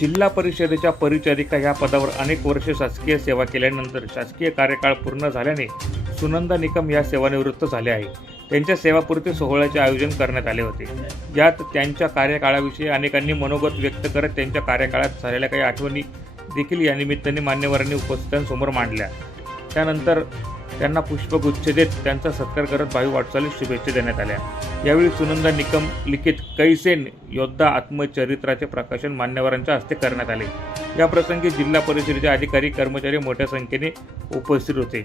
जिल्हा परिषदेच्या परिचारिका या पदावर अनेक वर्षे शासकीय सेवा केल्यानंतर शासकीय कार्यकाळ पूर्ण झाल्याने सुनंदा निकम या सेवानिवृत्त झाल्या आहे त्यांच्या सेवापुरते सोहळ्याचे आयोजन करण्यात आले होते. यात त्यांच्या कार्यकाळाविषयी अनेकांनी मनोगत व्यक्त करत त्यांच्या कार्यकाळात झालेल्या काही आठवणी देखील या निमित्ताने मान्यवरांनी उपस्थितांसमोर मांडल्या. त्यानंतर त्यांना पुष्पगुच्छ देत त्यांचा सत्कार करत भावी वाटचालीस शुभेच्छा देण्यात आल्या. यावेळी सुनंदा निकम लिखित कैसेन योद्धा आत्मचरित्राचे प्रकाशन मान्यवरांच्या हस्ते करण्यात आले. या प्रसंगी जिल्हा परिषदेचे अधिकारी कर्मचारी मोठ्या संख्येने उपस्थित होते.